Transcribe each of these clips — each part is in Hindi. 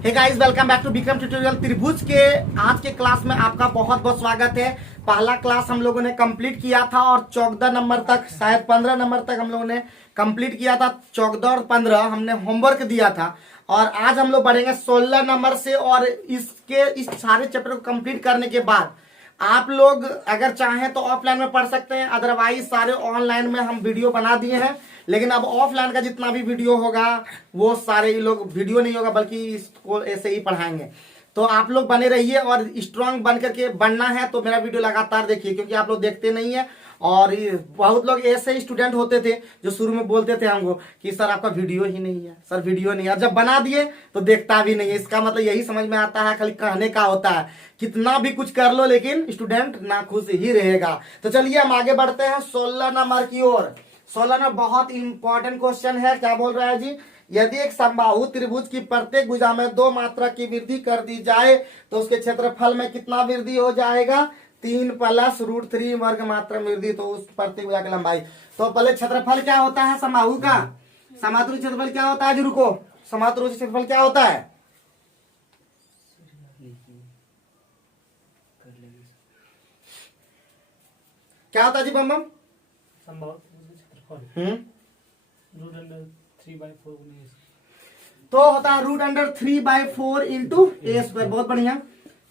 Hey guys, welcome back to Vikram tutorial. त्रिभुज के आज के क्लास में आपका बहुत बहुत स्वागत है। पहला क्लास हम लोगों ने कंप्लीत किया था और 14 नंबर तक, शायद 15 नंबर तक हम लोगों ने कंप्लीट किया था। 14 और 15 हमने होमवर्क दिया था और आज हम लोग बढ़ेंगे 16 नंबर से। और इस सारे चैप्टर को कंप्लीट करने के बाद आप लोग अगर चाहें तो ऑफलाइन में पढ़ सकते हैं, अदरवाइज सारे ऑनलाइन में हम वीडियो बना दिए हैं। लेकिन अब ऑफलाइन का जितना भी वीडियो होगा वो सारे ही लोग वीडियो नहीं होगा बल्कि इसको ऐसे ही पढ़ाएंगे। तो आप लोग बने रहिए और स्ट्रांग बन करके बनना है। तो मेरा वीडियो लगातार देखिए क्योंकि आप लोग देखते नहीं है। और बहुत लोग ऐसे स्टूडेंट होते थे जो शुरू में बोलते थे हमको कि सर आपका वीडियो ही नहीं है, सर वीडियो नहीं है। जब बना दिए तो देखता भी नहीं है। इसका मतलब यही समझ में आता है, खाली कहने का होता है। कितना भी कुछ कर लो लेकिन स्टूडेंट नाखुश ही रहेगा। तो चलिए हम आगे बढ़ते हैं 16 नंबर की ओर। 16 में बहुत इंपॉर्टेंट क्वेश्चन है। क्या बोल रहा है जी? यदि एक समबाहु त्रिभुज की प्रत्येक भुजा में 2 मात्रा की वृद्धि कर दी जाए तो उसके क्षेत्रफल में कितना वृद्धि हो जाएगा? 3 प्लस √3 वर्ग मात्रा वृद्धि। तो उस प्रत्येक भुजा की लंबाई। तो पहले क्षेत्रफल क्या होता है समबाहु का? समातुल क्षेत्रफल क्या होता है जी? रुको, समातुल क्षेत्रफल क्या होता है? क्या होता है जी बम? तो होता है √3/4 इंटू ए स्क्वायर। बहुत बढ़िया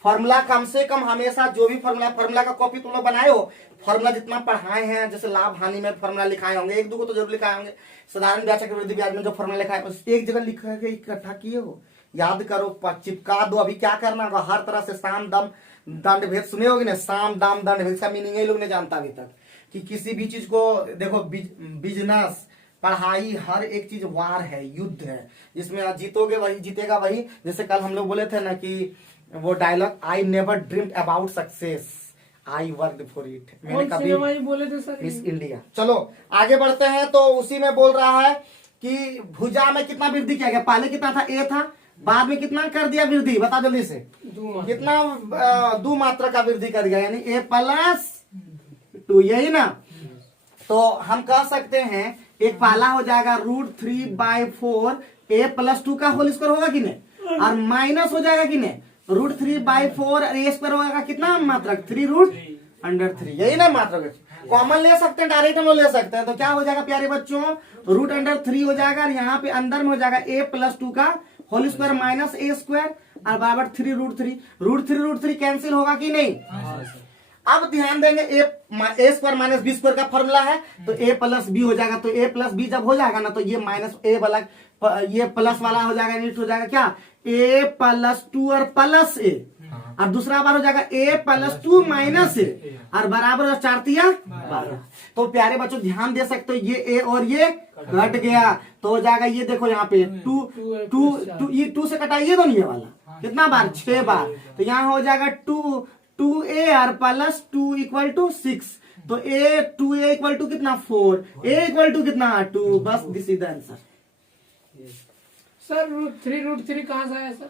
फॉर्मूला। कम से कम हमेशा जो भी फॉर्मूला का कॉपी तुम लोग बनाए हो, फॉर्मूला जितना पढ़ाए हैं, जैसे लाभ हानि में फॉर्मूला लिखाए होंगे, एक दो को तो जरूर लिखाए होंगे। साधारण ब्याज चक्रवृद्धि ब्याज में जो फॉर्मूला लिखा है उस एक जगह लिखा के इकट्ठा किए हो, याद करो, चिपका दो। अभी क्या करना होगा, हर तरह से साम दम दंड भेद सुने होगे ना, साम दाम दंड भेद का मीनिंग ये लोग नहीं जानता अभी तक कि किसी भी चीज को देखो, बिजनेस, पढ़ाई, हर एक चीज वार है, युद्ध है, जिसमें जीतोगे वही जीतेगा वही। जैसे कल हम लोग बोले थे ना कि वो dialogue, I never dreamed about success, I worked for it. मैंने कभी बोले थे सर मिस इंडिया। चलो आगे बढ़ते हैं। तो उसी में बोल रहा है कि भुजा में कितना वृद्धि किया गया? पहले कितना था? ए था, बाद में कितना कर दिया वृद्धि? बता जल्दी से। कितना 2 मात्रा का वृद्धि कर दिया, यानी a+2, यही ना। तो हम कह सकते हैं एक पहला हो जाएगा √3/4 a+2 का होल स्क्वायर होगा कि नहीं, और माइनस हो जाएगा कि नहीं, √3/4 a स्क्वायर होगा कितना मात्रा? 3√3, यही ना मात्रा। कॉमन ले सकते हैं, डायरेक्ट हम लोग ले सकते हैं। तो क्या हो जाएगा प्यारे बच्चों? √3 हो जाएगा और यहाँ पे अंदर में हो जाएगा a+2 का whole square minus a square और बराबर 3√3 कैंसिल होगा कि नहीं? अब ध्यान देंगे, a square minus b square का फॉर्मूला है तो a+b हो जाएगा। तो a+b जब हो जाएगा ना तो ये माइनस a वाला, ये प्लस वाला हो जाएगा, नीट हो जाएगा क्या? a+2 और प्लस a, और दूसरा बार हो जाएगा a+2 माइनस a और बराबर 4×3 = 12। तो प्यारे बच्चों ध्यान दे सकते हो, ये a और ये घट गया तो हो जाएगा, ये देखो यहाँ पे 2 ये 2 से कटाइए दोनों, ये वाला कितना बार? 6 बार। तो यहाँ हो जाएगा 2a और +2 = 6। तो 2a = कितना? 4, a = कितना? 2। बस this is the answer. Sir √3 कहाँ से आया सर?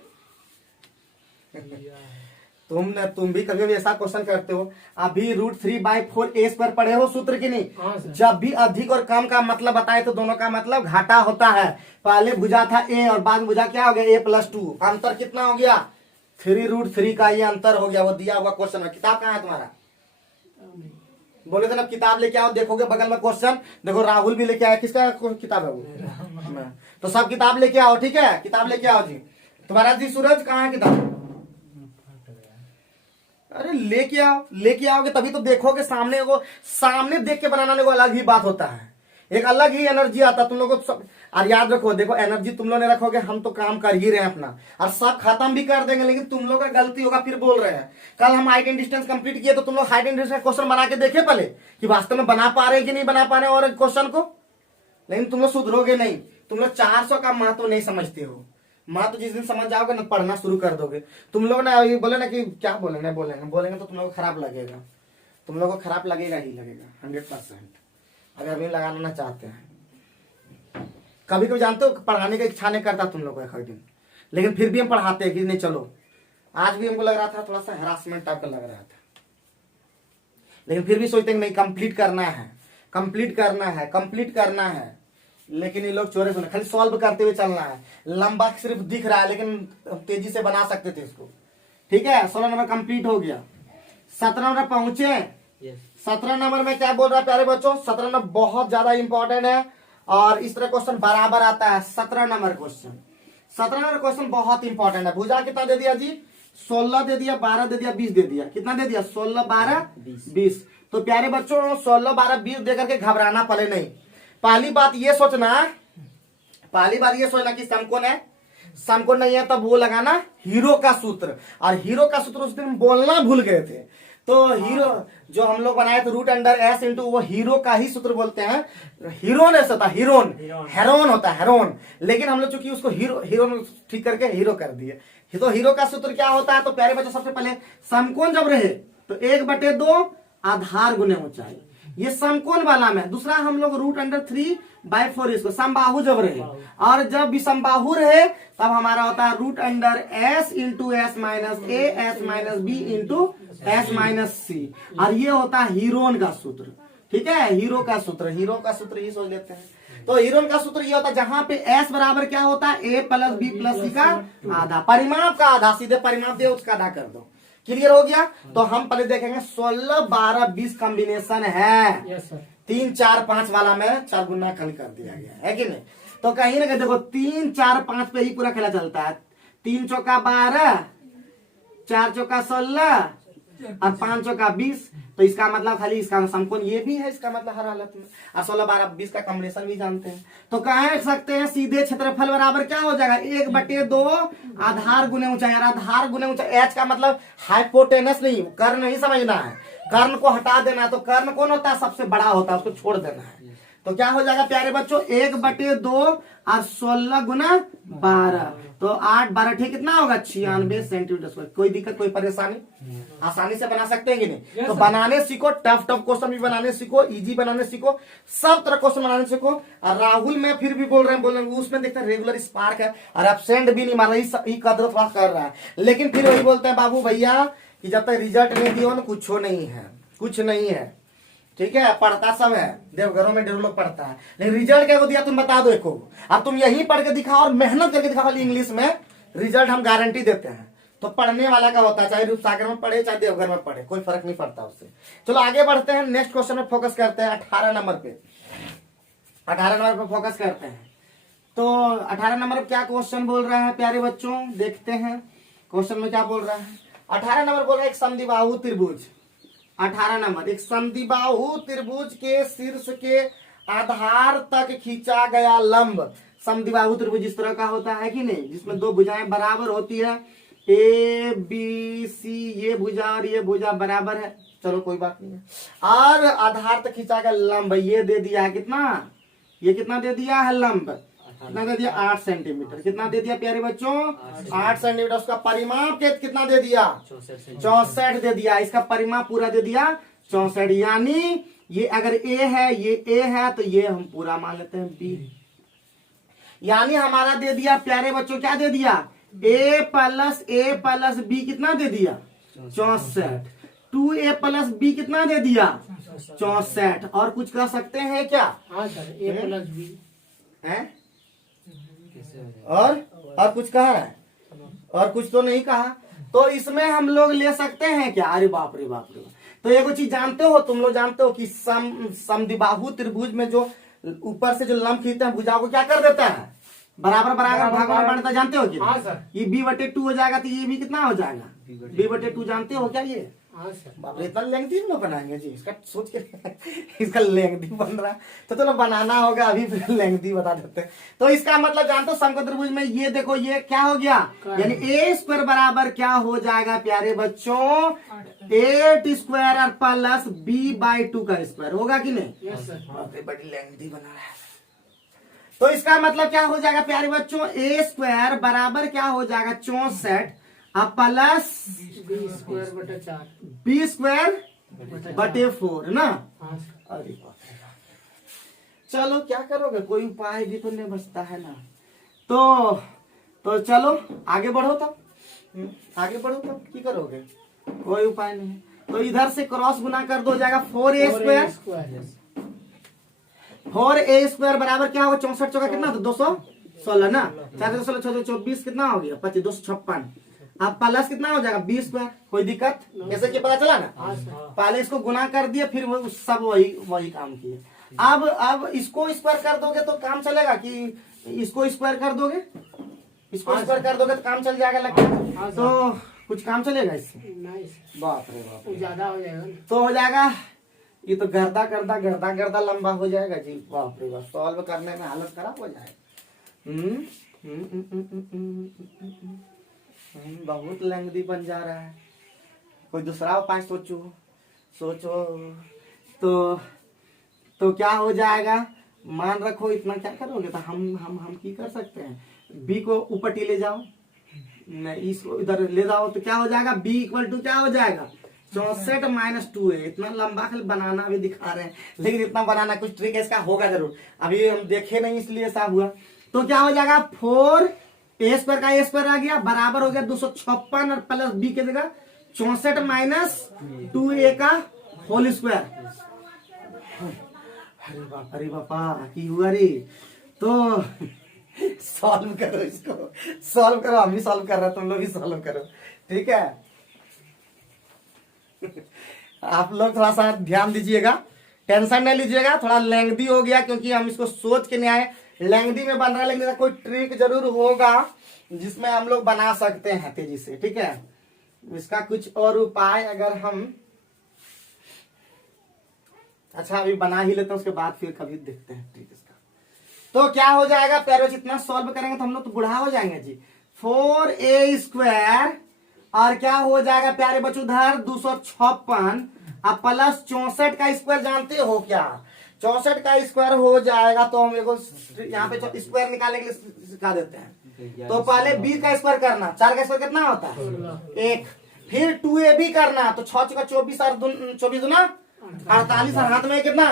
तुम भी कभी ऐसा क्वेश्चन करते हो। अभी √3/4 a स्क्वायर पढ़े हो सूत्र की नहीं? जब भी अधिक और कम का मतलब बताए तो दोनों का मतलब घाटा होता है। पहले भुजा था a और बाद में भुजा क्या हो गया? a+2। अंतर कितना हो गया? 3√3 का ये अंतर हो गया। वो दिया हुआ क्वेश्चन है। किताब कहाँ है तुम्हारा? बोले थे ना किताब लेके आओ। देखोगे बगल में क्वेश्चन, देखो राहुल भी लेके आया। किसका किताब है वो? तो सब किताब लेके आओ, ठीक है? किताब लेके आओ जी। तुम्हारा जी सूरज कहाँ है किताब? अरे लेके आओ, लेके आओगे तभी तो देखोगे। सामने देख के बनाने को अलग ही बात होता है, एक अलग ही एनर्जी आता है तुम लोगों को। और याद रखो, देखो एनर्जी तुम लोग ने रखोगे, हम तो काम कर ही रहे हैं अपना और सब खत्म भी कर देंगे, लेकिन तुम लोग का गलती होगा। फिर बोल रहे हैं, कल हम हाइट एंड डिस्टेंस कंप्लीट किए तो तुम लोग हाइट एंड डिस्टेंस क्वेश्चन बना के देखे पहले कि वास्तव में बना पा रहे हैं कि नहीं बना पा रहे और क्वेश्चन को। लेकिन तुम लोग सुधरोगे नहीं। तुम लोग 400 का महत्व नहीं समझते हो। महत्व जिस दिन समझ जाओगे ना, पढ़ना शुरू कर दोगे। तुम लोग ना ये बोले ना कि क्या बोलेंगे तो तुम लोग को खराब लगेगा। तुम लोग को खराब लगेगा ही लगेगा 100%, अगर अभी लगा लेना चाहते हैं। कभी कभी जानते हो पढ़ाने का इच्छा नहीं करता तुम लोग को हर दिन, लेकिन फिर भी हम पढ़ाते हैं कि नहीं चलो। आज भी हमको लग रहा था थोड़ा सा हैरासमेंट टाइप का लग रहा था, लेकिन फिर भी सोचते हैं नहीं, कंप्लीट करना है, कंप्लीट करना है, कंप्लीट करना है। लेकिन ये लोग चोरे सुने, खाली सॉल्व करते हुए चलना है। लंबा सिर्फ दिख रहा है लेकिन तेजी से बना सकते थे इसको। ठीक है, 16 नंबर कंप्लीट हो गया। 17 नंबर पहुंचे। 17 नंबर में क्या बोल रहा है प्यारे बच्चों, 17 नंबर बहुत ज्यादा इंपॉर्टेंट है और इस तरह क्वेश्चन बराबर आता है। 17 नंबर क्वेश्चन, 17 नंबर क्वेश्चन बहुत इंपॉर्टेंट है। भुजा कितना दे दिया जी, 16 दे दिया, 12 दे दिया, 20 दे दिया। कितना दे दिया, 16 12 20। तो प्यारे बच्चों 16 12 20 दे करके घबराना पड़े नहीं। पहली बात ये सोचना कि समकोण है, समकोण नहीं है तब वो लगाना हीरो का सूत्र। और हीरो का सूत्र उस दिन बोलना भूल गए थे, तो हीरो जो हम लोग बनाए थे रूट अंडर एस इंटू, वो हीरो का ही सूत्र बोलते हैं। हीरोन ऐसा था, हीरोन हेरोन होता है, हेरोन। लेकिन हम लोग चूंकि उसको हीरोन ठीक करके हीरो कर दिए। तो हीरो का सूत्र क्या होता है, तो प्यारे बच्चों सबसे पहले समकोण जब रहे तो 1/2 आधार गुने ऊंचाई, ये समकोण वाला में। दूसरा हम लोग रूट अंडर 3/4 इसको समबाहु जब रहे, और जब भी समबाहु रहे तब हमारा होता है root under s into s minus a s minus b into s minus c. और ये होता है हीरोन का सूत्र। ठीक है, हीरो का सूत्र ही सोच लेते हैं। तो हीरोन का सूत्र ये होता है जहां पे एस बराबर क्या होता है, ए प्लस बी प्लस सी का आधा, परिमाप का आधा। सीधे परिमाप दे उसका आधा कर दो। क्लियर हो गया। तो हम पहले देखेंगे 16 12 20 कॉम्बिनेशन है। 3 4 5 वाला में 4 गुना खल कर दिया गया है कि नहीं। तो कहीं ना कहीं देखो 3 4 5 पे ही पूरा खेला चलता है। 3 चौका 12, 4 चौका 16 और 5 चौका 20। तो इसका मतलब खाली इसका समकोण ये भी है, इसका मतलब हर हालत में। और 16 12 20 का कॉम्बिनेशन भी जानते हैं। तो कह सकते हैं सीधे क्षेत्रफल बराबर क्या हो जाएगा, 1/2 आधार गुने ऊंचाई। आधार गुने ऊंचाई, एच का मतलब हाइपोटेनस नहीं, कर्ण नहीं समझना है, कर्ण को हटा देना है। तो कर्ण कौन होता है, सबसे बड़ा होता है, उसको छोड़ देना है। तो क्या हो जाएगा प्यारे बच्चों, 1/2 और 16 गुना 12, तो 8 12 ठीक कितना होगा, 96 सेंटीमीटर स्क्वायर। कोई दिक्कत, कोई परेशानी, आसानी से बना सकते हैं कि नहीं। तो बनाने सीखो, टफ क्वेश्चन भी बनाने सीखो, इजी बनाने सीखो, सब तरह क्वेश्चन बनाने सीखो। और राहुल में फिर भी बोल रहे हैं उसमें देखते हैं रेगुलर स्पार्क है और एब्सेंट भी नहीं मार रहा, कदर कर रहा है। लेकिन फिर वही बोलते हैं बाबू भैया कि जब तक रिजल्ट नहीं दियो ना कुछ नहीं है। ठीक है, पढ़ता सब है, देवघरों में 1.5 लोग पढ़ता है, लेकिन रिजल्ट क्या दिया तुम बता दो। एको अब तुम यही पढ़ के दिखाओ और मेहनत करके दिखाओ, खाली इंग्लिश में रिजल्ट हम गारंटी देते हैं। तो पढ़ने वाला का होता है, चाहे रूपसागर में पढ़े चाहे देवघर में पढ़े, कोई फर्क नहीं पड़ता उससे। चलो आगे बढ़ते हैं, नेक्स्ट क्वेश्चन में फोकस करते हैं। 18 नंबर पे फोकस करते हैं। तो 18 नंबर पे क्या क्वेश्चन बोल रहा है प्यारे बच्चों, देखते हैं क्वेश्चन में क्या बोल रहा है। 18 नंबर बोल रहा है एक समद्विबाहु त्रिभुज। 18 नंबर, एक समद्विबाहु त्रिभुज के शीर्ष के आधार तक खींचा गया लंब। समद्विबाहु त्रिभुज इस तरह का होता है कि नहीं, जिसमें 2 भुजाएं बराबर होती है, ए बी सी, ये भुजा और ये भुजा बराबर है, चलो कोई बात नहीं है। और आधार तक खींचा गया लंब ये दे दिया है कितना, ये कितना दे दिया है लंब, कितना दे दिया 8 सेंटीमीटर। कितना दे दिया प्यारे बच्चों, 8 सेंटीमीटर। उसका परिमाप कितना दे दिया, 64 दे दिया। इसका परिमाप पूरा दे दिया 64। यानी ये अगर ए है, ये ए है, तो ये हम पूरा मान लेते हैं बी। यानी हमारा दे दिया प्यारे बच्चों, क्या दे दिया, ए प्लस बी कितना दे दिया 64। 2a प्लस बी कितना दे दिया 64। और कुछ कह सकते हैं क्या, हाँ सर, ए प्लस बी है और कुछ कहा है, और कुछ तो नहीं कहा। तो इसमें हम लोग ले सकते हैं क्या, अरे बाप रे बाप रे। तो एक चीज जानते हो, तुम लोग जानते हो कि समद्विबाहु त्रिभुज में जो ऊपर से जो लंब खींचते हैं भुजाओं को क्या कर देता है, बराबर भागों में बांटता, जानते हो क्या। हाँ सर। ये b/2 हो जाएगा, तो ये भी कितना हो जाएगा b/2, जानते हो क्या ये। हाँ सर। बाप रे, इतना लेंथी लोग बनाएंगे जी, इसका सोच के इसका लेंथी बन रहा है। तो चलो बनाना होगा, अभी फिर लेंथी बता देते हैं। तो इसका मतलब जानते हो समकोण त्रिभुज में ये देखो ये क्या हो गया, यानी a² बराबर क्या हो जाएगा प्यारे बच्चों, 8 स्क्वायर और प्लस b/2 का स्क्वायर होगा कि नहीं। Yes sir. बड़ी लेंथी बना रहा है। तो इसका मतलब क्या हो जाएगा प्यारे बच्चों, a² बराबर क्या हो जाएगा 64 प्लस b²/4 ना। अरे चलो क्या करोगे, कोई उपाय भी तो नहीं बचता है ना। तो चलो आगे बढ़ो तब, आगे बढ़ो तब की करोगे, कोई उपाय नहीं। तो इधर से क्रॉस गुना कर दो, जाएगा 4a²। 4a² बराबर क्या होगा, 64 चौका कितना, तो 216 ना, 416 24 कितना हो गया 25, 256। अब प्लस कितना हो जाएगा 20², कोई दिक्कत ऐसे कि पता चला ना। पहले इसको गुना कर दिया, फिर वो सब वही काम किए। अब इसको स्क्वायर कर दोगे तो काम चलेगा कि इसको स्क्वायर कर दोगे, इसको स्क्वायर कर दोगे तो काम चल जाएगा लगता है। तो कुछ काम चलेगा इससे, नहीं बाप रे बाप, ज्यादा हो जाएगा ना। तो हो जाएगा ये तो गर्दा लंबा हो जाएगा जी, बाप रे बाप, सॉल्व करने में हालत खराब हो जाएगा। बहुत लेंथी बन जा रहा है, कोई दूसरा उपाय सोचो तो क्या हो जाएगा, मान रखो इतना क्या करोगे, तो हम की कर सकते हैं, बी को ऊपर टी ले जाओ, नहीं इसको इधर ले जाओ, तो क्या हो जाएगा बी इक्वल टू क्या हो जाएगा 64 - 2a। इतना लंबा खाली बनाना भी दिखा रहे हैं, लेकिन इतना बनाना कुछ ट्रिक इसका होगा जरूर, अभी हम देखे नहीं इसलिए ऐसा हुआ। तो क्या हो जाएगा 4a² का a² आ गया, बराबर हो गया 256 और प्लस b की जगह 64 - 2a का होल स्क्वायर। अरे बापा की हुआ रे। तो सॉल्व करो इसको, सॉल्व करो, हम भी सॉल्व कर रहे हैं, तुम लोग भी सॉल्व करो, ठीक है। आप लोग थोड़ा सा ध्यान दीजिएगा, टेंशन नहीं लीजिएगा, थोड़ा लेंथी हो गया क्योंकि हम इसको सोच के नहीं आए, लेंथी में बन रहा है, लेकिन कोई ट्रिक जरूर होगा जिसमें हम लोग बना सकते हैं तेजी से, ठीक है। इसका कुछ और उपाय अगर हम, अच्छा अभी बना ही लेते हैं, उसके बाद फिर कभी देखते हैं ट्रिक इसका। तो क्या हो जाएगा प्यारे बच्चे, इतना सॉल्व करेंगे तो हम लोग तो बुढ़ा हो जाएंगे जी। 4a² और क्या हो जाएगा प्यारे बच्चों उधर 256 अब प्लस 64 का स्क्वायर जानते हो क्या, 64 का स्क्वायर हो जाएगा, तो हम यहाँ पे स्क्वायर निकालने के लिए सिखा देते हैं। तो पहले b का स्क्वायर करना, 4 का स्क्वायर कितना होता है 1, फिर 2ab करना, तो 6 × 24 और 24 दूना 48, हाथ में कितना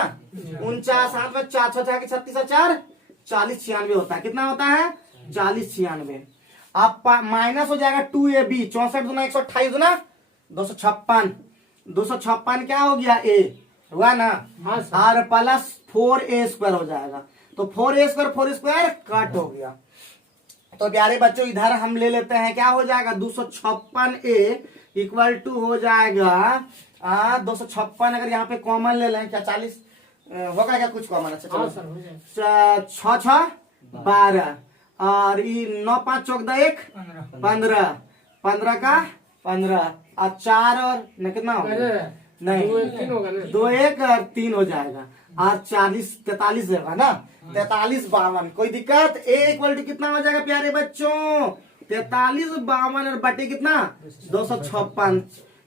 49, हाथ में 4 6 6 36 और 4 40 96 होता है, कितना होता है 40 96। अब माइनस हो जाएगा 2ab, 64 दूना 128 दूना 256, 256 क्या हो गया a हुआ ना, और प्लस 4a² हो जाएगा, तो 4a² कट हो गया। तो प्यारे बच्चों इधर हम ले लेते हैं, क्या हो जाएगा 256a इक्वल टू हो जाएगा 256, अगर यहाँ पे कॉमन ले लें क्या 40 होगा क्या कुछ कॉमन, अच्छा चलो 6 6 12 और 9 5 14 1 15, 15 का 15 और 4 और न कितना होगा, नहीं 2 1 और 3 हो जाएगा, और 40 43 होगा ना, 43 52, कोई दिक्कत। a इक्वल टू कितना हो जाएगा प्यारे बच्चों 43 52 और बटे कितना 256,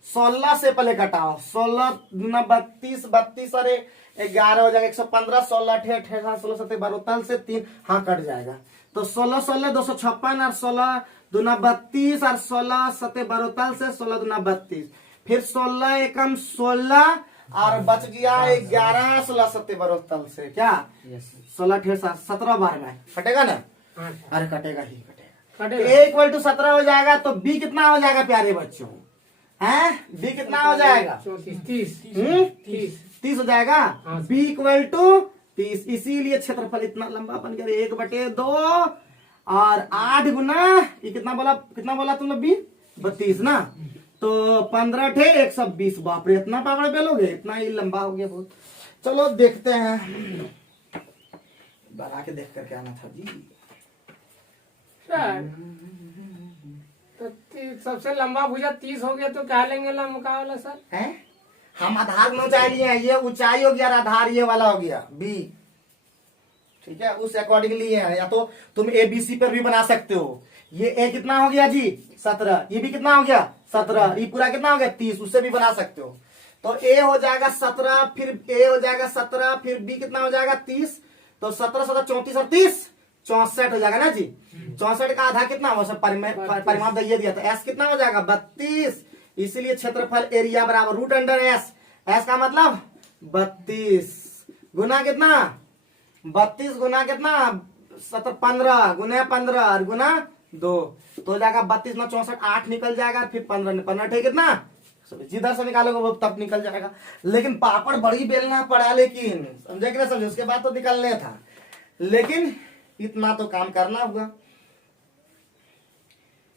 16 से पहले घटाओ, 16 दूना 32 32 और 11 हो जाएगा 115, 16 8 18 16 17 12 से 3 हाँ कट जाएगा, तो 16 16 256 और 16 दूना 32 और 16 17 12 से 16 दूना 32, फिर 16 एकम 16 और बच गया 11 16 17 12 से क्या 16 18 17 बार में कटेगा ना, अरे कटेगा ही कटेगा। a इक्वल टू 17 हो जाएगा, तो b कितना हो जाएगा प्यारे बच्चों हैं, b कितना हो जाएगा 30 हो जाएगा, b इक्वल टू 30, इसीलिए क्षेत्रफल इतना लंबा बन गया 1/2 और 8 गुना ये कितना बोला तुम लोग 32 ना, तो 15 × 120, बाप रे इतना पावड़ बेलोगे, इतना ही लंबा हो गया बहुत। चलो देखते हैं, बना के देख करके आना था जी। तो सबसे लंबा भुजा 30 हो गया, तो क्या लेंगे लंबा वाला सर है, हम आधार में ऊंचाई लिए हैं, ये ऊंचाई हो गया आधार ये वाला हो गया b, ठीक है, उस अकॉर्डिंगली है, या तो तुम ABC पर भी बना सकते हो। ये a कितना हो गया जी 17, ये भी कितना हो गया 17, ये पूरा कितना हो गया 30, उससे भी बना सकते हो। तो a हो जाएगा 17, फिर a हो जाएगा 17, फिर b कितना हो जाएगा 30, तो 17 17 34 और 30 64 हो जाएगा ना जी। 64 का आधा कितना हो, परिमाप दिया दिया, तो s कितना हो जाएगा 32, इसीलिए क्षेत्रफल एरिया बराबर √s, s का मतलब 32 गुना कितना 32 गुना कितना 15 गुना 15 और गुना 2, तो हो जाएगा 32 में 64 8 निकल जाएगा, फिर 15 15 कितना जिधर से निकालोगे वो तब निकल जाएगा। लेकिन पापड़ बड़ी बेलना पड़ा, लेकिन समझे कि ना समझे, उसके बाद तो निकलने था, लेकिन इतना तो काम करना हुआ।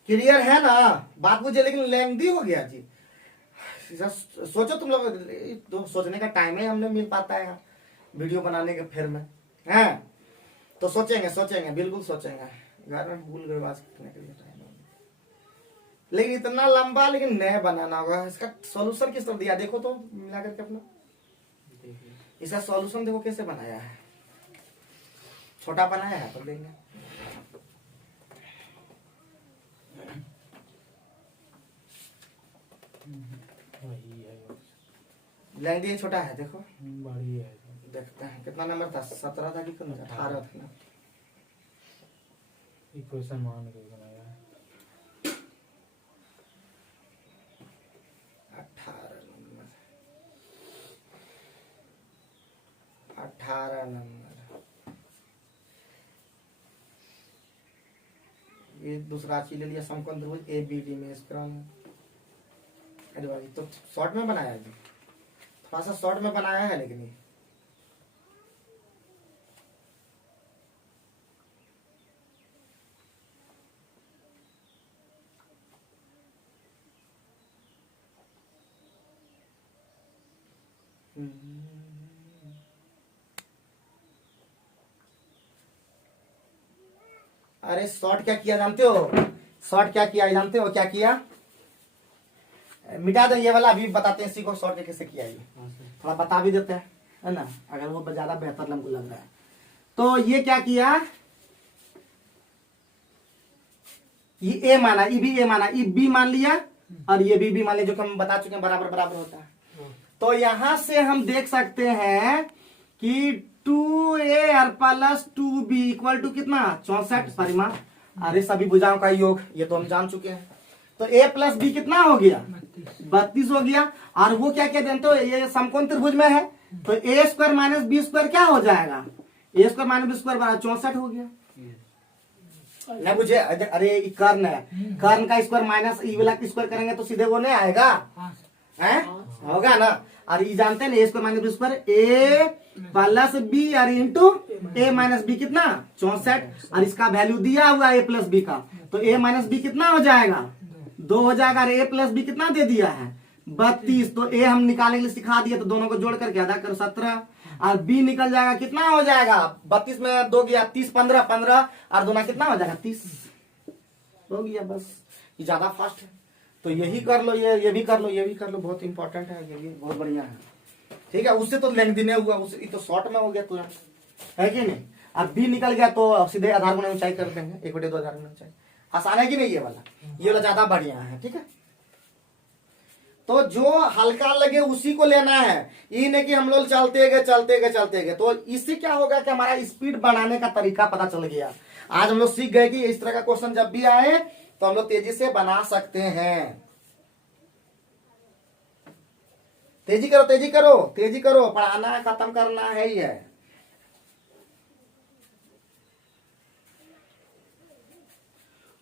क्लियर है ना बात मुझे? लेकिन लेंदी हो गया जी। सोचो तुम लोग, तो सोचने का टाइम है हमने मिल पाता है वीडियो बनाने के फिर में है, तो सोचेंगे बिल्कुल सोचेंगे। घर में भूल गए बात करने के लिए टाइम, लेकिन इतना लंबा लेकिन नया बनाना होगा। इसका सॉल्यूशन किस तरह दिया देखो तो मिला करके अपना, इसका सॉल्यूशन देखो कैसे बनाया है, छोटा बनाया है तो देंगे। लेंदी ये छोटा है देखो, बड़ी है। देखते हैं कितना नंबर था, 17 था कि 18 था। इक्वेशन मान के बनाया है 18 नंबर, 18 नंबर। ये दूसरा चीज ले लिया, समकोण त्रिभुज ABD में इस क्रम। अरे भाई तो शॉर्ट में बनाया है, थोड़ा सा शॉर्ट में बनाया है, लेकिन ये अरे शॉर्ट क्या किया जानते हो? शॉर्ट क्या किया जानते हो? क्या किया? मिटा दो ये वाला, अभी बताते हैं सीखो शॉर्ट कैसे किया, ये थोड़ा बता भी देते हैं, है ना, अगर वो ज्यादा बेहतर हमको लग रहा है। तो ये क्या किया, ये A माना, ये भी A माना, ये B मान लिया, और ये भी मान लिया, जो कि हम बता चुके हैं बराबर बराबर होता है। तो यहां से हम देख सकते हैं कि 2A plus 2B equal to कितना, 64 परिमाण। अरे सभी भुजाओं का योग, ये तो हम जान चुके हैं। तो A प्लस B कितना हो गया, 32 हो गया। और वो क्या क्या जानते हो, ये समकोण त्रिभुज में है, तो A square minus B square क्या हो जाएगा, A square minus B square बराबर 64 हो गया। नहीं मुझे, अरे कर्ण है, कर्ण का स्क्वायर माइनस ई वाला स्क्वायर करेंगे तो सीधे वो नहीं आएगा, हैं होगा ना। और ये जानते हैं ना, A square minus B square, A plus B और इंटू A माइनस B कितना, 64। और इसका वैल्यू दिया हुआ A प्लस B का, तो A माइनस B कितना हो जाएगा, 2 हो जाएगा। और A प्लस B कितना दे दिया है, 32। तो A हम निकालने के लिए सिखा दिए, तो दोनों को जोड़ करके अदा करो 17, और B निकल जाएगा, कितना हो जाएगा, 32 में 2 गया 30, 15 15 और दोनों कितना हो जाएगा, 30 हो गया। बस ये ज्यादा फास्ट है, तो यही कर लो, ये भी कर लो, ये भी कर लो, बहुत इंपॉर्टेंट है, ये भी बहुत बढ़िया है। ठीक है, उससे तो लेंथ नहीं हुआ, उससे तो शॉर्ट में हो गया तुरंत, है कि नहीं। अब B निकल गया तो सीधे आधार गुणा ऊंचाई कर देंगे, 1/2 आधार गुणा ऊंचाई। आसान है कि नहीं, ये वाला ज्यादा बढ़िया है। ठीक है, तो जो हल्का लगे उसी को लेना है, ये नहीं कि हम लोग चलते गए। तो इससे क्या होगा कि हमारा स्पीड बढ़ाने का तरीका पता चल गया। आज हम लोग सीख गए कि इस तरह का क्वेश्चन जब भी आए तो हम लोग तेजी से बना सकते हैं। तेजी करो, पढ़ाना है, खत्म करना है ही है।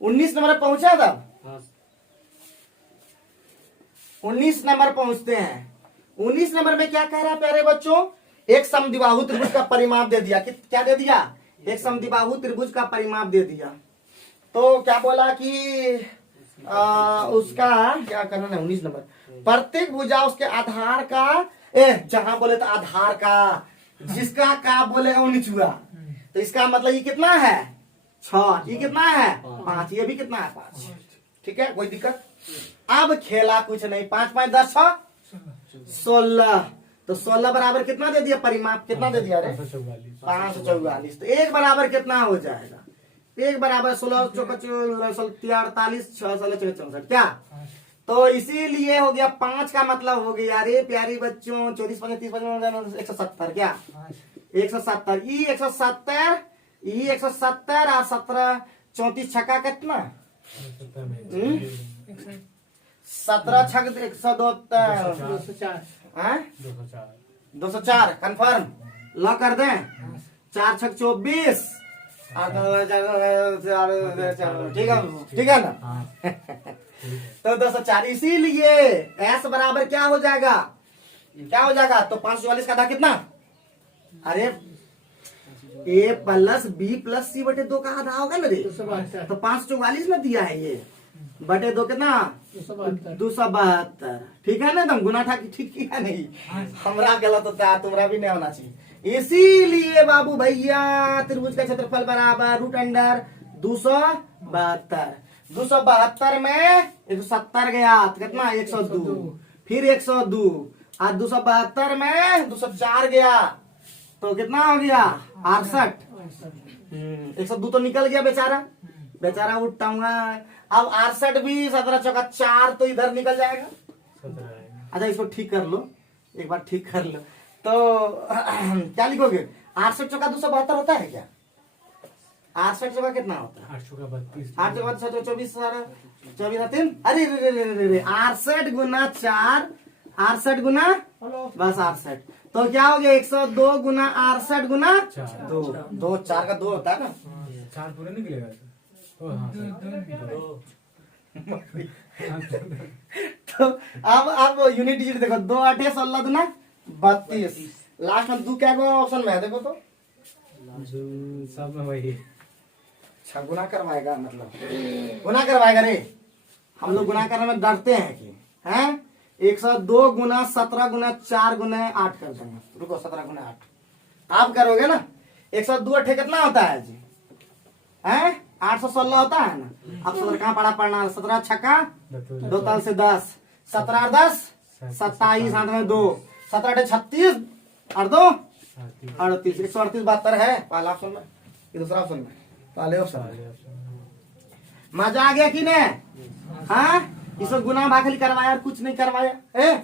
उन्नीस नंबर पहुंचा था, 19 नंबर पहुंचते हैं। 19 नंबर में क्या कह रहा है प्यारे बच्चों, एक समद्विबाहु त्रिभुज का परिमाप दे दिया। क्या दे दिया, एक समद्विबाहु त्रिभुज का परिमाप दे दिया। तो क्या बोला कि उसका क्या करना है, 19 नंबर, प्रत्येक भुजा उसके आधार का, जहां बोले तो आधार का, जिसका का बोलेगा वो निचुआ। तो इसका मतलब ये कितना है, 6, ये कितना है 5, ये भी कितना है 5। ठीक है, कोई दिक्कत। अब खेला कुछ नहीं, 5 5 10 6 16। तो 16 बराबर कितना दे दिया, परिमाप कितना दे दिया रे, 544। तो 1 बराबर कितना हो जाएगा, 1 बराबर 16 48 6 64 क्या। तो इसीलिए हो गया 5 का मतलब हो गया रे प्यारी बच्चों 24 25 30 55 170 क्या, 170। ई 170 और 17 34 छक्का कितना, 17 छक 204 कंफर्म लॉक कर दें। 4 छक 24 ठीक है ना। तो 204, इसीलिए एस बराबर क्या हो जाएगा, क्या हो जाएगा, तो 544 का आधा कितना, अरे ए प्लस बी प्लस सी बटे 2 का आधा होगा ना रे, 272 तो 544 में दिया है ये बटे 2 कितना 272 272, ठीक है ना, तुम गुना था कि ठीक किया नहीं, हमरा गलत होता है, तुम्हारा भी नहीं होना चाहिए। इसीलिए बाबू भैया त्रिभुज का क्षेत्रफल बराबर रूट अंडर 272, 272 में 170 गया तो कितना 102, फिर 102 और 272 में 204 गया तो कितना हो गया 68, 102 तो निकल गया बेचारा, बेचारा उठाऊंगा। अब 68 भी 17 चौका 4 तो इधर निकल जाएगा। अच्छा इसको ठीक कर लो, एक बार ठीक कर लो तो क्या लिखोगे, 68 चौका 272 होता है क्या, 68 चौका कितना होता है, 8 चौका 32, 8 चौका 24, 24 3, अरे 68 गुना 4, 68 गुना बस 68, तो क्या हो गया 102 गुना 68 गुना 2, 2 4 का 2 होता है ना, 4 पूरा निकलेगा तो अब यूनिट डिजिट देखो, 2 8 16 दूना 32, लास्ट में 2 क्या ऑप्शन में है देखो तो, सब में वही अच्छा गुना करवाएगा, मतलब गुना करवाएगा रे, हम लोग गुना करने में डरते हैं कि हैं, 102 गुना 17 गुना 4 गुना 8 कर देंगे, रुको 17 गुना 8 आप करोगे ना, 102 अठे कितना होता है जी, हैं 816 होता है ना, अब 17 कहाँ पढ़ा पढ़ना, 17 छक्का 2 ताल से 10, 17 और 10 27, हाथ में 2, 17 अठे 36 और 2 38, 138 72 है पहला ऑप्शन में, ये दूसरा ऑप्शन में, पहले ऑप्शन। मजा आ गया कि नहीं, हाँ इसको गुना भागल करवाया और कुछ नहीं करवाया है,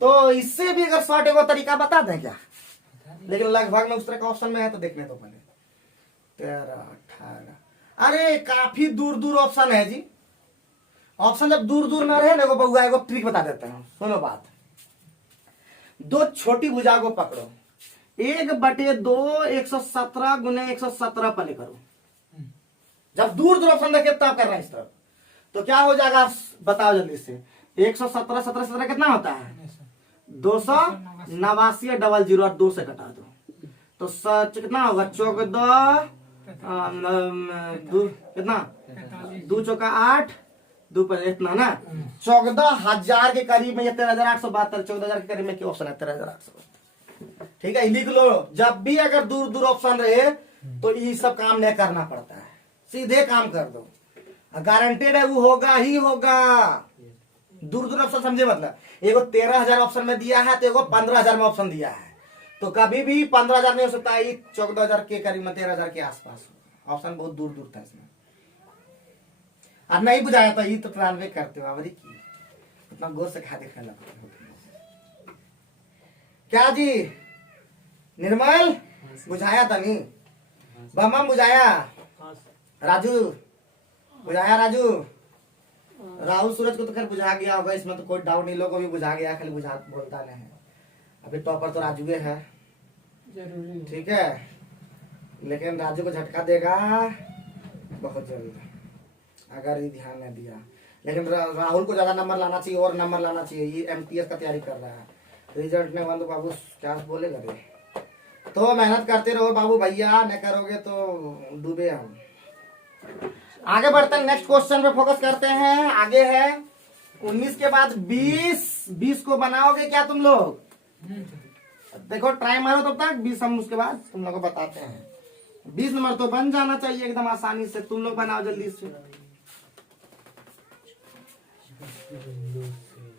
तो इससे भी अगर शॉर्ट एगो तरीका बता दें क्या, लेकिन लगभग में उस तरह का ऑप्शन में है तो देखने तो पहले 13 18, अरे काफी दूर दूर ऑप्शन है जी, ऑप्शन जब दूर दूर में रहे ना, एगो बउआ एगो ट्रिक बता देते हैं, सुनो बात, 2 छोटी भुजा को पकड़ो, 1/2 117 गुने 117 पले करो, जब दूर दूर ऑप्शन देखे तब करना इस तरफ, तो क्या हो जाएगा बताओ जल्दी से, 117 17 17 कितना होता है 289, डबल 0 और 2 से घटा दो तो सच कितना होगा 14 कितना 2 चौका 8 2 पर इतना ना 14,000 के करीब में, ये 13,872, 14,000 के करीब में क्या ऑप्शन है 13,872, ठीक है लिख लो, जब भी अगर दूर दूर ऑप्शन रहे तो ये सब काम नहीं करना पड़ता है, सीधे काम कर दो, गारंटेड है वो होगा ही होगा, दूर दूर ऑप्शन समझे, मतलब एगो 13,000 ऑप्शन में दिया है तो एगो 15,000 में ऑप्शन दिया है, तो कभी भी 15,000 नहीं हो सकता, ये 14,000 के करीब में 13,000 के आसपास, ऑप्शन बहुत दूर दूर था इसमें, अब नहीं बुझाया तो ये तो ट्रांसलेट करते हो अवरी की, इतना गौर से खा देखने लगा क्या जी, निर्मल बुझाया था नहीं, बम्मा बुझाया, राजू बुझाया, राजू राहुल सूरज को तो खैर बुझा गया होगा, इसमें तो कोई डाउट नहीं, लोगों को भी बुझा गया, खाली बुझा बोलता नहीं है, अभी टॉपर तो राजू है जरूरी, ठीक है, लेकिन राजू को झटका देगा बहुत जल्द अगर ये ध्यान नहीं दिया, लेकिन राहुल को ज्यादा नंबर लाना चाहिए और नंबर लाना चाहिए, ये एमटीएस का तैयारी कर रहा है, रिजल्ट में बंद बाबू क्या बोलेगा रे, तो मेहनत करते रहो बाबू भैया, नहीं करोगे तो डूबे हम। आगे बढ़ते हैं, नेक्स्ट क्वेश्चन पे फोकस करते हैं, आगे है 19 के बाद 20 को बनाओगे क्या तुम लोग, देखो ट्राई मारो तब तक, 20 हम उसके बाद तुम लोग को बताते हैं, 20 नंबर तो बन जाना चाहिए एकदम आसानी से, तुम लोग बनाओ जल्दी से,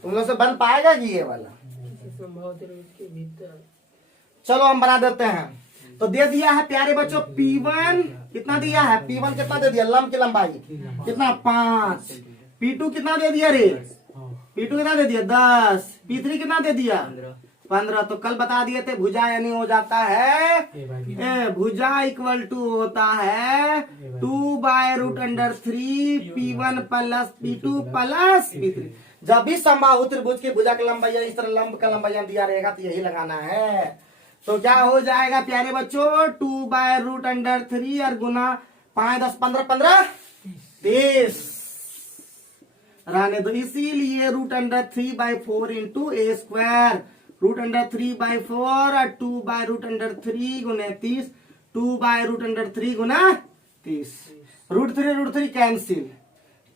तुम लोग से बन पाएगा कि ये वाला, चलो हम बना देते हैं, तो दे दिया है प्यारे बच्चों P1 कितना दिया है, P1 कितना दे दिया, लंब की लंबाई कितना 5, P2 कितना दे दिया रे, P2 कितना दे दिया 10, P3 कितना दे दिया 15, तो कल बता दिए थे भुजा यानी हो जाता है भुजा इक्वल टू होता है 2/√3 P1 plus P2 plus P3, जब भी संबाहु त्रिभुज की भुजा की लंबाई इस तरह लंब का लंबाई दिया रहेगा तो यही लगाना है, तो क्या हो जाएगा प्यारे बच्चों 2/√3 और गुना 5 10 15 15 30, रहने दो, इसीलिए √3/4 इंटू ए स्क्वायर, √3/4 और 2/√3 गुने 30, 2/√3 गुना 30। √3 कैंसिल,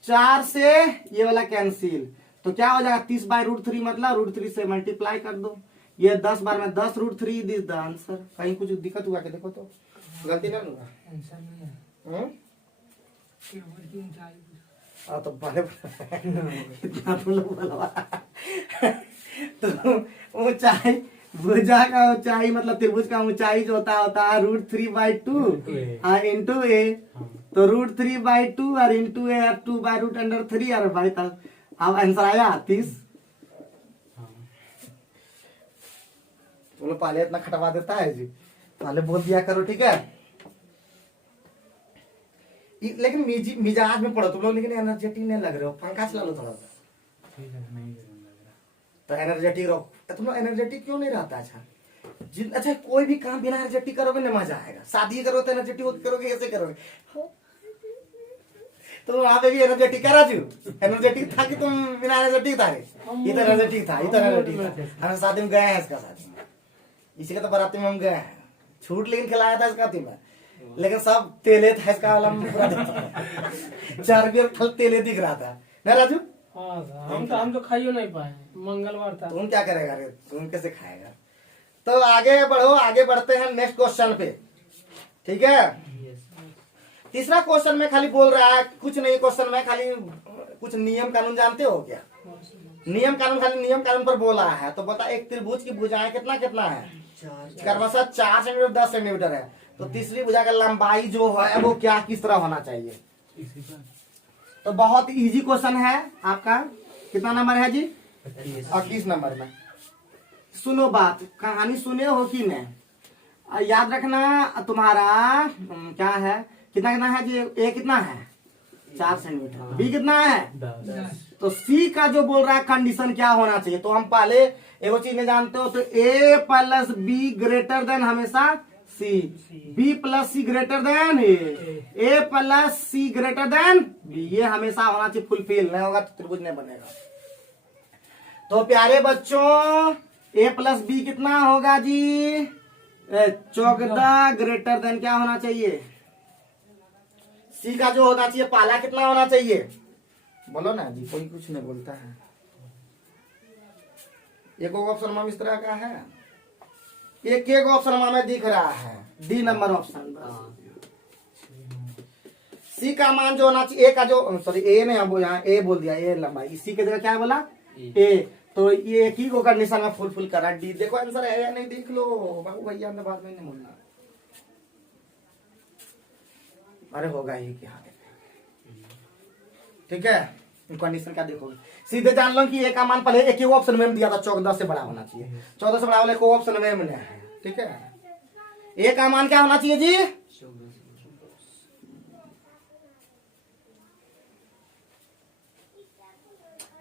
4 से ये वाला कैंसिल, तो क्या हो जाएगा 30/√3, मतलब √3 से मल्टीप्लाई कर दो, ये 10 बार में 10 √3 दिस द आंसर। कहीं कुछ दिक्कत हुआ क्या, देखो तो गलती ना हुआ। आंसर नहीं है केवल की ऊंचाई। तो बड़े इतना तुम लोग बोलवा तो ऊंचाई, भुजा का ऊंचाई मतलब त्रिभुज का ऊंचाई जो होता है √3/2 इंटू ए, तो √3/2 और इंटू ए 2/√3 और भाई तब अब आंसर आया 30। तुम लोग पहले इतना खटवा देता है जी, पहले बोल दिया करो, ठीक है। लेकिन मिजाज में पढ़ो तुम लोग, लेकिन एनर्जेटिक नहीं लग रहे हो, पंखा चला लो थोड़ा सा, तो एनर्जेटिक रहो। तुम लोग एनर्जेटिक क्यों नहीं रहता? अच्छा कोई भी काम बिना एनर्जेटिक करोगे ना मजा आएगा, शादी करो तो एनर्जेटिक करोगे, ऐसे करोगे। तो वहां पे भी एनर्जेटिक करा राजू, एनर्जेटिक था कि तुम बिना एनर्जेटिक था? ये तो एनर्जेटिक था, ये तो एनर्जेटिक था। हम शादी में गए हैं, इसका शादी में, इसी का तो बाराती में हम गए हैं, छूट लेकिन खिलाया था इसका में, लेकिन सब तेले था इसका वाला चर्बी और फल तेले दिख रहा था ना राजू। हाँ हम तो खाइयो नहीं पाए, मंगलवार था। तुम क्या करेगा रे, तुम कैसे खाएगा? तो आगे बढ़ो, आगे बढ़ते हैं नेक्स्ट क्वेश्चन पे, ठीक है। तीसरा क्वेश्चन में खाली बोल रहा है, कुछ नहीं क्वेश्चन में खाली कुछ नियम कानून जानते हो क्या? नियम कानून, खाली नियम कानून पर बोल रहा है। तो बता, एक त्रिभुज की भुजाएं कितना कितना है? क्रमशः 4 सेंटीमीटर 10 सेंटीमीटर है, तो तीसरी भुजा का लंबाई जो है वो क्या किस तरह होना चाहिए? तो बहुत इजी क्वेश्चन है आपका। कितना नंबर है जी? 21 नंबर में। सुनो बात, कहानी सुने हो कि नहीं? याद रखना तुम्हारा क्या है, कितना कितना है जी? ए कितना है? 4 सेंटीमीटर। बी कितना है? 10। तो सी का जो बोल रहा है कंडीशन क्या होना चाहिए? तो हम पहले एगो चीज नहीं जानते हो, तो ए प्लस बी ग्रेटर देन हमेशा सी, बी प्लस सी ग्रेटर देन ए प्लस सी ग्रेटर देन बी, ये हमेशा होना चाहिए। फुलफिल नहीं होगा तो त्रिभुज नहीं बनेगा। तो प्यारे बच्चों, ए प्लस बी कितना होगा जी? 14 ग्रेटर देन क्या होना चाहिए? सी का जो होना चाहिए पहला कितना होना चाहिए? बोलो ना जी, कोई कुछ नहीं बोलता है। एक ऑप्शन इस तरह का है, एक ऑप्शन में दिख रहा है, डी नंबर ऑप्शन। सी का मान जो होना चाहिए, ए का जो, सॉरी ए ने हम यहाँ ए बोल दिया, ए लंबाई, इसी की जगह क्या बोला? ए। तो ये एक ही को कंडीशन में फुलफिल करा। डी देखो आंसर है या नहीं, देख लो बाबू भैया, बाद में नहीं बोलना। अरे होगा ही क्या, ठीक है। कंडीशन क्या देखोगे, सीधे जान लो कि ए का मान पहले एक ही ऑप्शन में दिया था, 14 से बड़ा होना चाहिए। 14 से बड़ा वाले को ऑप्शन में है, ठीक है। ए का मान क्या होना चाहिए जी?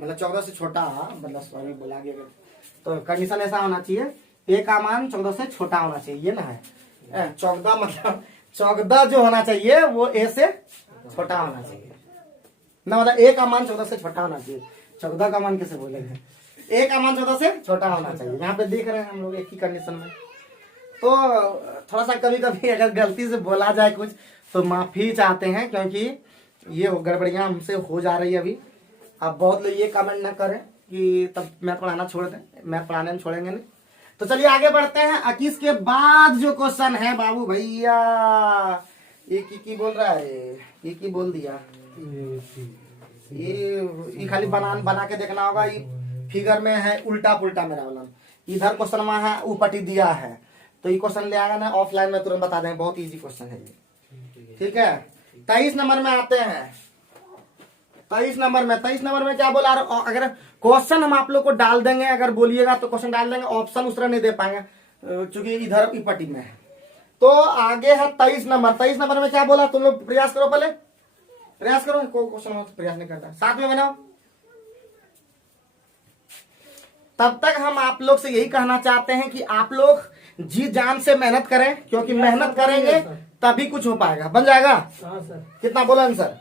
मतलब 14 से छोटा, मतलब सॉरी बोला गया, तो कंडीशन ऐसा होना चाहिए, ए का मान 14 से छोटा होना चाहिए, ये ना है 14, मतलब 14 जो होना चाहिए वो ए से छोटा होना चाहिए ना, मतलब ए का मान 14 से छोटा होना चाहिए। 14 का मान कैसे बोलेंगे? ए का मान 14 से छोटा होना चाहिए। यहाँ पे देख रहे हैं हम लोग एक ही कंडीशन में। तो थोड़ा सा कभी कभी अगर गलती से बोला जाए कुछ तो माफी चाहते हैं, क्योंकि ये गड़बड़ियां हमसे हो जा रही है अभी। अब बहुत लोग ये कमेंट ना करें कि तब मैथ पढ़ाना छोड़ दें, मैथ पढ़ाने में छोड़ेंगे नहीं। तो चलिए आगे बढ़ते हैं। 21 के बाद जो क्वेश्चन है बाबू भैया, ये की बोल रहा है, ये की बोल दिया, ये खाली बना के देखना होगा। ये फिगर में है उल्टा पुल्टा मेरा वाला, इधर क्वेश्चन में है ऊपटी दिया है, तो ये क्वेश्चन ले आएगा ना ऑफलाइन में तुरंत बता देंगे, बहुत इजी क्वेश्चन है ये, ठीक है। 23 नंबर में आते हैं। 23 नंबर में क्या बोला? अगर क्वेश्चन हम आप लोग को डाल देंगे, अगर बोलिएगा तो क्वेश्चन डाल देंगे, ऑप्शन उस तरह नहीं दे पाएंगे क्योंकि इधर पट्टी में है। तो आगे है 23 नंबर। 23 नंबर में क्या बोला? तुम लोग प्रयास करो, पहले प्रयास करो, कोई क्वेश्चन हो तो प्रयास नहीं करता, साथ में बनाओ। तब तक हम आप लोग से यही कहना चाहते हैं कि आप लोग जी जान से मेहनत करें, क्योंकि मेहनत करेंगे तभी कुछ हो पाएगा, बन जाएगा। हाँ सर। कितना बोला आंसर?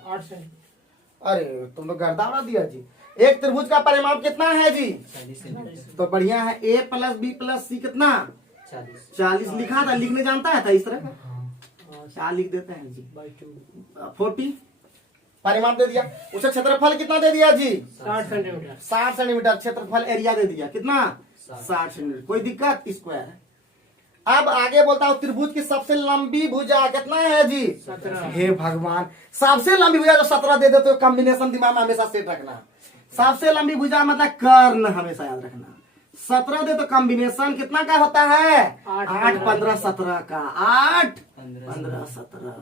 अरे तुम तो गर्दा उड़ा दिया जी। एक त्रिभुज का परिमाप कितना है जी? 40 तो बढ़िया है। ए प्लस बी प्लस सी कितना? 40 लिखा था, लिखने जानता है था इस तरह का? क्या लिख देते हैं जी? 40 परिमाप दे दिया। उसे क्षेत्रफल कितना दे दिया जी? 60 सेंटीमीटर। 60 सेंटीमीटर क्षेत्रफल एरिया दे दिया। कितना? 60 सेंटीमीटर। कोई दिक्कत? स्क्वायर। अब आगे बोलता हूँ त्रिभुज की सबसे लंबी भुजा कितना है जी? 17। हे भगवान, सबसे लंबी भुजा जो 17 दे देते हो, कॉम्बिनेशन दिमाग में हमेशा सेट रखना। सबसे लंबी भुजा मतलब कर्ण हमेशा याद रखना। 17 दे तो कॉम्बिनेशन कितना का होता है? 8 15 17 का। 8 15 17।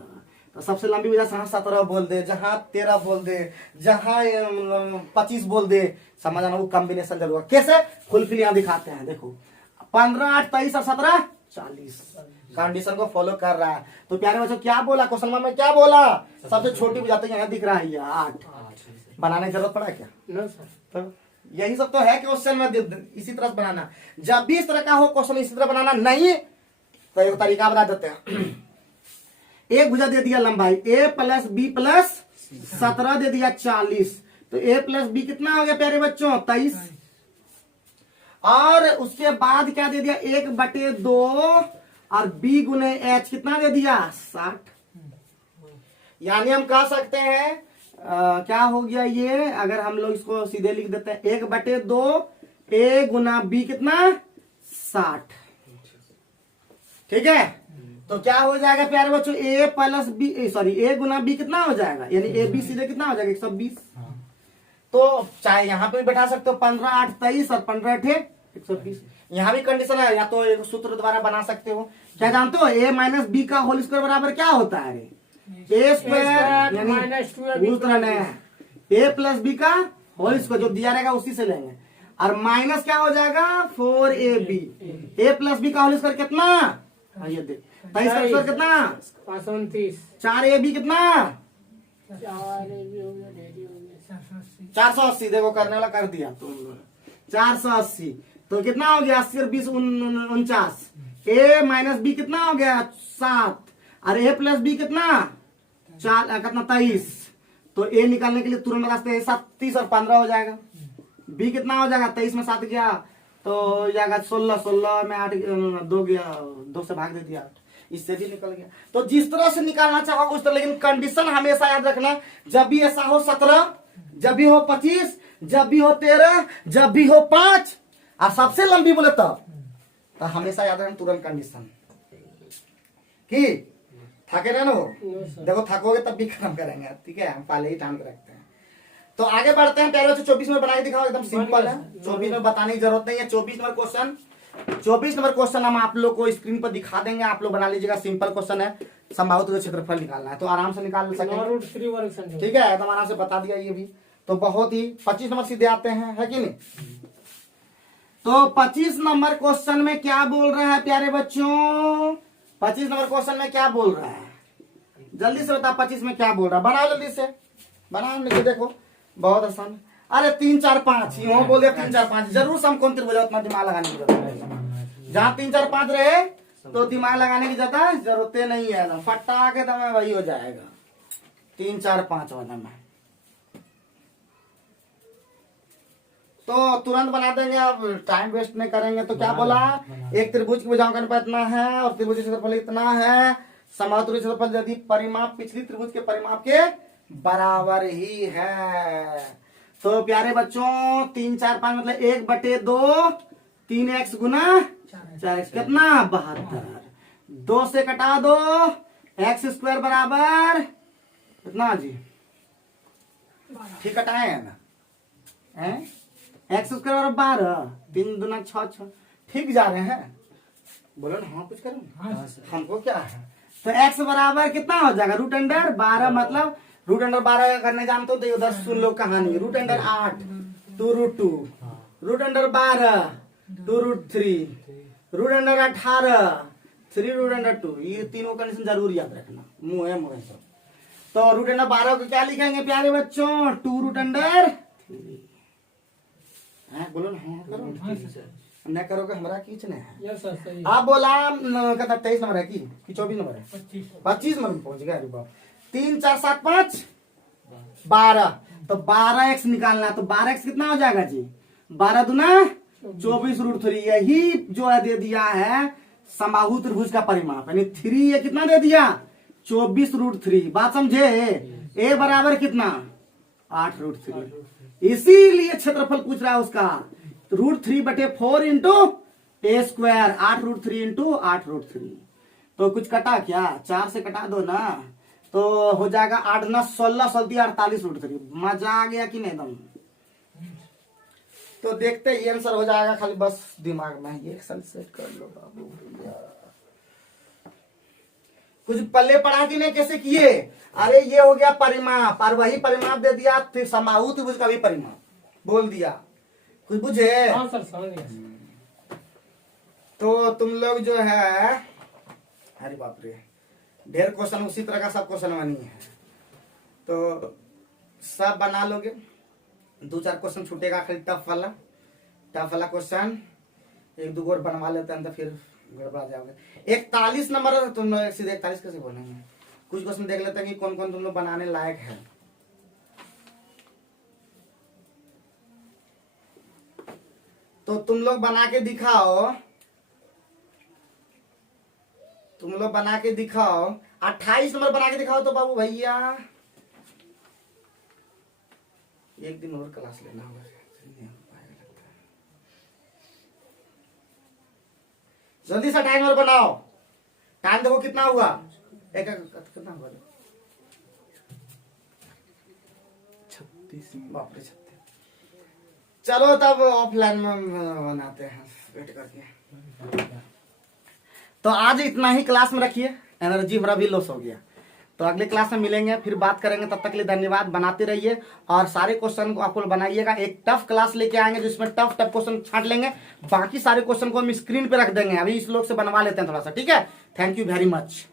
तो सबसे लंबी भुजा जहाँ 17 बोल दे, जहाँ 13 बोल दे, जहाँ 25 बोल दे, समझ आना वो कॉम्बिनेशन जरूर। कैसे? फुलफिल यहाँ दिखाते हैं, देखो 15 8 23 और 17 40 कंडीशन को फॉलो कर रहा है। तो प्यारे बच्चों क्या बोला क्वेश्चन में क्या बोला? सबसे छोटी भुजा तो यहाँ दिख रहा है, ये 8। बनाने की जरूरत पड़ा क्या? No sir. तो यही सब तो है क्वेश्चन में, इसी तरह से बनाना। जब भी इस तरह का हो क्वेश्चन इसी तरह बनाना। नहीं तो एक तरीका बता देते हैं। एक भुजा दे दिया लंबाई a प्लस बी प्लस 17 दे दिया 40। तो a प्लस बी कितना हो गया प्यारे बच्चों? 23। और उसके बाद क्या दे दिया? 1/2 और b गुने h कितना दे दिया? 60। यानी हम कह सकते हैं क्या हो गया ये? अगर हम लोग इसको सीधे लिख देते हैं 1/2 a गुना b कितना? 60। ठीक है। तो क्या हो जाएगा प्यारे बच्चों? a plus B sorry a गुना b कितना हो जाएगा? यानी a b सीधे कितना हो जाएगा? 120। तो चाहे यहाँ पे भी बैठा सकते हो 15 8 23 और 15 8 120। यहाँ भी कंडीशन है, या तो एक सूत्र द्वारा बना सकते हो। क्या जानते हो? a माइनस बी का होल स्क्वायर बराबर क्या होता है? ए स्क्वायर यानी a प्लस बी का होल स्क्वायर जो दिया रहेगा उसी से लेंगे। और माइनस क्या हो जाएगा? 4ab। a प्लस बी का होल स्क्वायर कितना? ये देख 23 का स्क्वायर कितना? 529। 4ab कितना? 480। देखो करने वाला कर दिया तुम। 480 तो कितना हो गया? 80 और 20 49। a माइनस बी कितना हो गया? 7। और a प्लस बी कितना? 23। तो a निकालने के लिए तुरंत रास्ते हैं 30 और 15 हो जाएगा। b कितना हो जाएगा? 23 में 7 गया तो जाएगा 16। 16 में 8 2 गया, 2 से भाग दे दिया, इससे भी निकल गया। तो जिस तरह से निकालना चाहो उस तरह, लेकिन कंडीशन हमेशा याद रखना। जब भी ऐसा हो 17, जब भी हो 25, जब भी हो 13, जब भी हो 5 और सबसे लंबी बोले तो हमेशा याद रखना तुरंत कंडीशन की। थके ना हो? देखो थकोगे तब भी काम करेंगे, ठीक है। हम पहले ही टाइम रखते हैं। तो आगे बढ़ते हैं। पहले 24 में बना के दिखाओ, एकदम सिंपल है। 24 में बताने की जरूरत नहीं है। 24 नंबर क्वेश्चन हम आप लोग को स्क्रीन पर दिखा देंगे, आप लोग बना लीजिएगा। सिंपल क्वेश्चन है, संभावित क्षेत्रफल निकालना है तो आराम से निकाल सकेंगे। ठीक है, तो आराम से बता दिया ये भी। तो बहुत ही 25 नंबर सीधे आते हैं, है कि नहीं? तो 25 नंबर क्वेश्चन में क्या बोल रहा है प्यारे बच्चों? 25 नंबर क्वेश्चन में क्या बोल रहा है? जल्दी से बता 25 में क्या बोल रहा है? बनाओ जल्दी से, बनाओ। देखो बहुत आसान। अरे 3 4 5 यूं बोल दिया। 3 4 5 जरूर समकोण त्रिभुज, उतना दिमाग लगाने की जरूरत है। जहाँ 3 4 5 रहे तो दिमाग लगाने की जरूरत नहीं है। फटा के दम वही हो जाएगा 3 4 5 वाला में। तो तुरंत बना देंगे, अब टाइम वेस्ट नहीं करेंगे। तो क्या बोला? एक त्रिभुज की भुजाओं का अनुपात इतना है और त्रिभुज क्षेत्रफल इतना है। समतुल्य क्षेत्रफल यदि परिमाप पिछली त्रिभुज के परिमाप के बराबर ही है। तो प्यारे बच्चों 3 4 5 मतलब 1/2 3x गुना 4x कितना? 72। 2 से कटा दो, x स्क्वायर बराबर कितना जी? ठीक कटाए है ना? एक्स स्क्वायर बराबर 12, 3 दूना 6 ठीक जा रहे हैं? बोलो ना। हाँ कुछ करो, हमको क्या है? तो x बराबर कितना हो जाएगा? √12। मतलब √12 करने जानते हो तो उधर सुन लो कहानी। √8 2√2, √12 2√3, √18 3√2। ये तीनों कंडीशन जरूर याद रखना, मुँह है सब। तो √12 को क्या लिखेंगे प्यारे बच्चों? 2√3। बोलो ना। हाँ करो न करोगे हमारा खींचने है। आप बोला कहता 23 नंबर है कि 24 नंबर है? 25 नंबर में पहुंच गया। 3 4 7 5 12 तो 12x निकालना है, तो 12x कितना हो जाएगा जी? 12 दूना 24√3। यही जो है दे दिया है समबाहु त्रिभुज का परिमाप, यानी 3 ये कितना दे दिया? 24√3। बात समझे? ए बराबर कितना? 8√3। इसीलिए क्षेत्रफल पूछ रहा है उसका √3/4 इंटू ए स्क्वायर, 8√3 इंटू 8√3। तो कुछ कटा क्या? 4 से कटा दो ना, तो हो जाएगा 8 ना 16 16 48√3। मजा आ गया कि नहीं एकदम? तो देखते ही आंसर हो जाएगा, खाली बस दिमाग में ये एक्सेल सेट कर लो बाबू भैया। कुछ पल्ले पड़ा कि नहीं, कैसे किए? अरे ये हो गया परिमाप, और वही परिमाप दे दिया फिर समबाहु त्रिभुज का भी परिमाप बोल दिया। कुछ बुझे? हाँ सर समझ गया। तो तुम लोग जो है, अरे बाप रे, ढेर क्वेश्चन उसी तरह का सब क्वेश्चन बनी है, तो सब बना लोगे। 2-4 क्वेश्चन छूटेगा खाली टफ वाला क्वेश्चन, 1-2 और बनवा लेते हैं तो फिर गड़बड़ा जाओगे। 41 नंबर तुम लोग सीधे 41 कैसे बोलेंगे? कुछ क्वेश्चन देख लेते हैं कि कौन कौन तुम लोग बनाने लायक है। तो तुम लोग बना के दिखाओ, 28 नंबर बना के दिखाओ तो बाबू भैया। एक दिन और क्लास लेना होगा, जल्दी से 28 नंबर बनाओ। टाइम देखो कितना हुआ, कितना हुआ? 36। बाप रे 36। चलो तब ऑफलाइन में बनाते हैं वेट करके। तो आज इतना ही क्लास में रखिए, एनर्जी हमारा भी लॉस हो गया। तो अगले क्लास में मिलेंगे, फिर बात करेंगे। तब तक के लिए धन्यवाद। बनाते रहिए और सारे क्वेश्चन को आपको बनाइएगा। एक टफ क्लास लेके आएंगे जिसमें टफ क्वेश्चन छांट लेंगे, बाकी सारे क्वेश्चन को हम स्क्रीन पे रख देंगे। अभी इस लोग से बनवा लेते हैं थोड़ा सा, ठीक है? Thank you very much.